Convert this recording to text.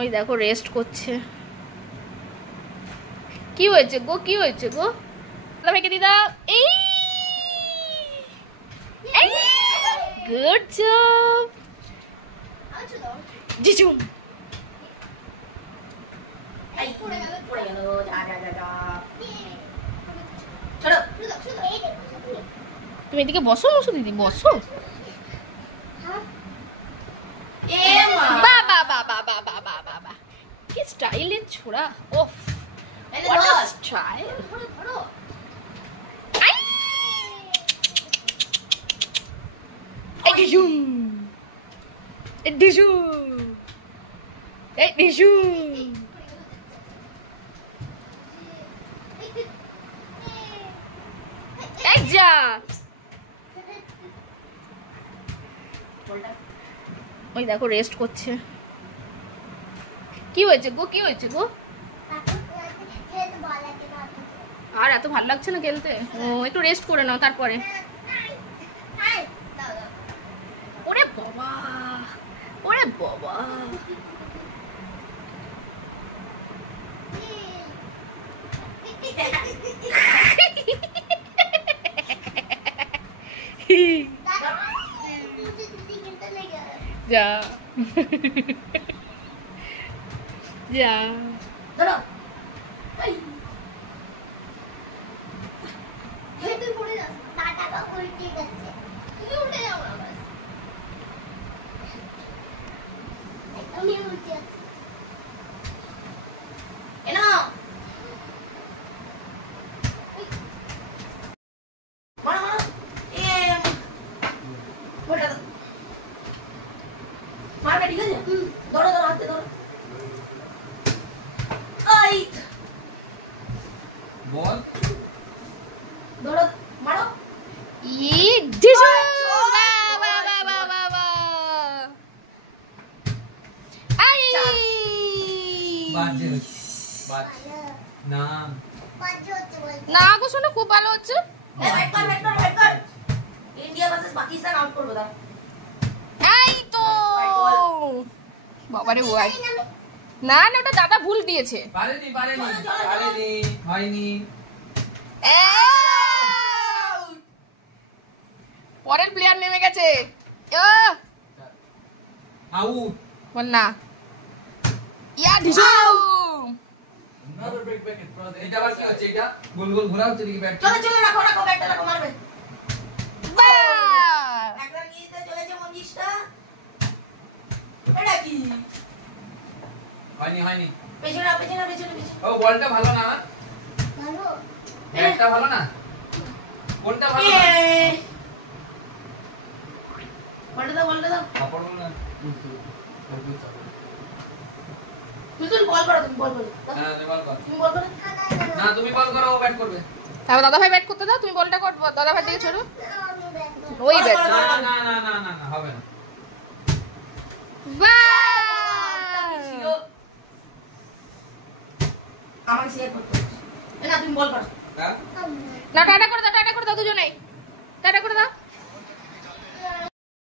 ওই দেখো রেস্ট করছে। কি হয়েছে গো, কি হয়েছে গো? দাদা ভাইকে দিদা। এই গুড জব জিজু। তুমি এদিকে বসো, বসো দিদি বসো। বাবা বাবা বাবা বাবা কি স্টাইলের ছোড়া। ওফ what a style. এই ডিজু, এই ডিজু, এই ডিজু। এই যা। ওই দেখো রেস্ট করছে। কি হয়েছে গো, কি হয়েছে গো? আর এত ভালো লাগছে না খেলতে? ও একটু রেস্ট করে নাও তারপরে। ওরে বাবা, ওরে বাবা। যা যা না গো শোনো, খুব ভালো হচ্ছে। এই তো বাবারে ওয়াই। না না ওটা দাদা ভুল দিয়েছে। পরের প্লেয়ার নেমে গেছে। বল না ইয়া ঢিসু। এটা আবার কি হচ্ছে? এটা গোল গোল ঘোরা হচ্ছে নাকি ব্যাট? চলো চলো রাখো রাখো ব্যাটটা রাখো, মারবে। বাহ একটা নিতে চলেছে মঞ্জিসটা। এটা কি? হয়নি হয়নি। পেছনে পেছনে পেছনে পেছনে। ও বলটা ভালো না? ভালো। ব্যাটটা ভালো না? কোনটা ভালো না? বলটা দাও বলটা দাও। কাপড় না। তুই বল করো, তুমি বল করো। হ্যাঁ তুমি বল করো। তুমি বল করো। না তুমি বল করো, ও ব্যাট করবে। তাহলে দাদা ভাই ব্যাট করতে দাও, তুমি বলটা কর। দাদা ভাই দিকে ছোড়ো। ওই ব্যাট। না না না না না না হবে না। বাহ আমাকে শেয়ার করতে হবে। না তুমি বল করো। হ্যাঁ না টাটা করে দাও, টাটা করে দাও দুজনেই। টাটা করে দাও।